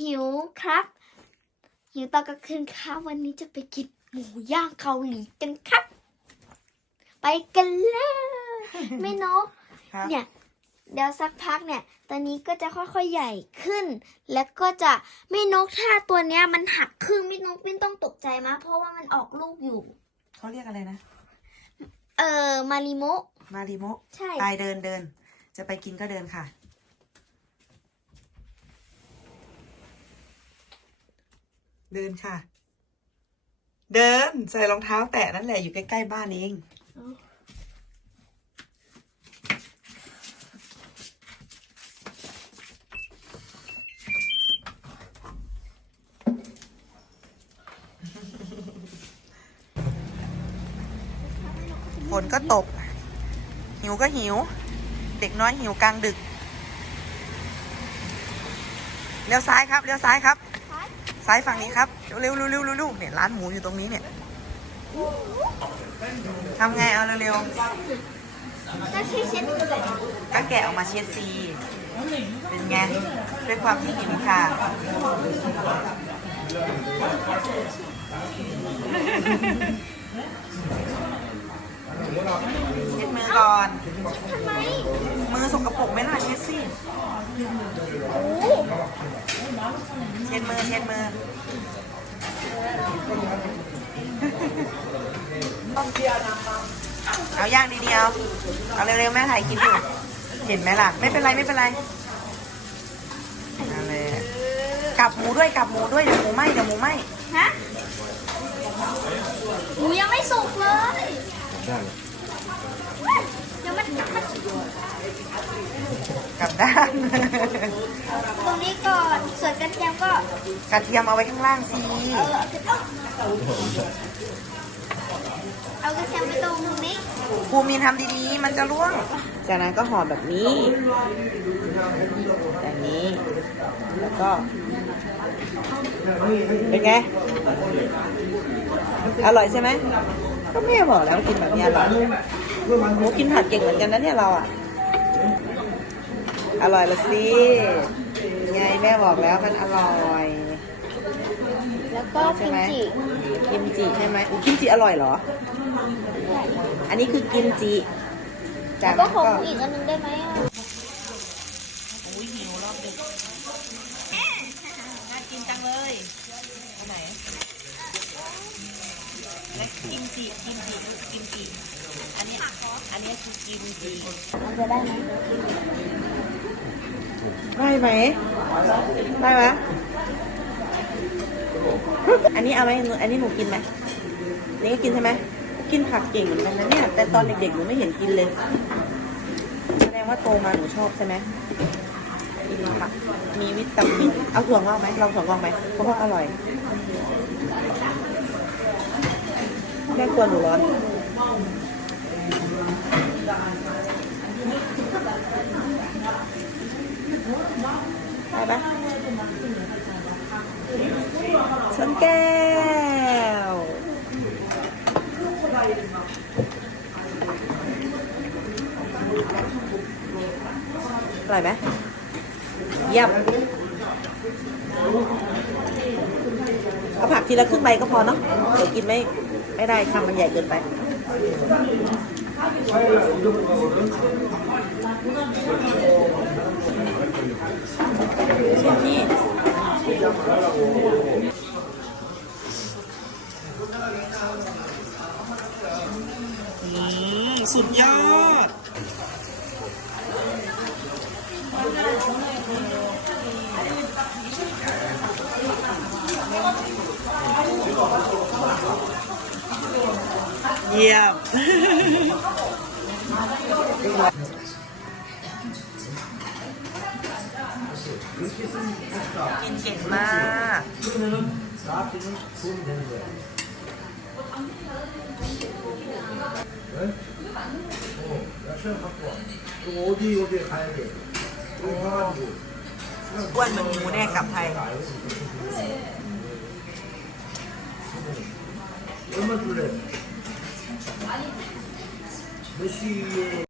หิวครับ หิวตอนกลางคืนครับวันนี้จะไปกินหมูย่างเกาหลีกันครับ ไปกันเลยแม่นกครับเนี่ย เดี๋ยวสักพักเนี่ย ตอนนี้ก็จะค่อยๆใหญ่ขึ้น แล้วก็จะไม่นกถ้าตัวเนี้ยมันหักครึ่งไม่นกไม่ต้องตกใจมากเพราะว่ามันออกลูกอยู่ เขาเรียกอะไรนะ เออมาริโมะมาริโมะใช่ตายเดินเดิน จะไปกินก็เดินค่ะ เดินค่ะ เดินใส่รองเท้าแตะนั่นแหละอยู่ใกล้ๆบ้านเองฝนก็ตก หิวก็หิว เด็กน้อยหิวกลางดึก เลี้ยวซ้ายครับ เลี้ยวซ้ายครับ ซ้ายฝั่งนี้ครับ เร็วๆเร็วๆเร็วๆเร็วๆเนี่ยร้านหมูอยู่ตรงนี้เนี่ยทำไงเอาเร็วก็ใช่เช็ดมือเลยๆก็แกะออกมาเช็ดซีเป็นไงด้วยความที่หิวค่ะเช็ดมือก่อนทำไมมือสกปรกไหมล่ะเช็ดสิโอ้ เช็ดมือเช็ดมือเอาย่างดีๆเอาเอาเร็วๆแม่ถ่ายคลิปอยู่เห็นไหมล่ะ ไม่เป็นไรไม่เป็นไรเอาเลยกลับหมูด้วยกลับหมูด้วยเดี๋ยวหมูไหมเดี๋ยวหมูไหมฮะหมูยังไม่สุกเลยยังมันมัน กลับด้าน ตรงนี้ก่อนส่วนกระเทียมก็กระเทียมเอาไว้ข้างล่างสิเออเอากระเทียมไปตรงนี้ภูมินทำดีๆ มันจะร่วง จากนั้นก็ห่อแบบนี้แบบนี้ แล้วก็ เป็นไง อร่อยใช่ไหม ก็แม่บอกแล้วกินแบบนี้อร่อยหมูกินผัดเก่งเหมือนกันนะเนี่ยเราอะ อร่อยละสิไงแม่บอกแล้วมันอร่อย แล้วก็ใช่กิมไหมจิกิมจิใช่ไหมอุ๊ยกิมจิอร่อยเหรอ อันนี้คือกิมจิจากก็นั้นของก็อีกอันนึงได้ไหมอะอุ้ยหิวรอบดึกน่ากินจังเลยอันไหนและกิมจิกิมจิกิมจิอันนี้อันนี้คือกิมจิ มันจะได้ไหม ได้ไหม ได้ไหมอันนี้เอาไหมอันนี้หนูกินไหมนนี่ก็กินใช่ไหม กินผักเก่งเหมือนกันนะเนี่ย แต่ตอนเด็กๆหนูไม่เห็นกินเลย แสดงว่าโตมาหนูชอบใช่ไหมกินผักมีวิตามิน เอาถั่วงอกไหมลองถั่วงอกไหมเพราะว่าอร่อยแม่กลัวหนูร้อน ไปปะ ชนแก้ว อร่อยไหมเยี่ยมเอาผักทีละครึ่งใบก็พอเนาะเดี๋ยวกินไม่ไม่ได้คำมันใหญ่เกินไปชิ้นที่นี่ สุดยอด เยี่ยม กินเก่งมาก 그럼 어디 어디에 가야 돼? 여기 가가지고 อ้วนเหมือนหมูแน่กลับไทย 얼마 줄래? 몇 시에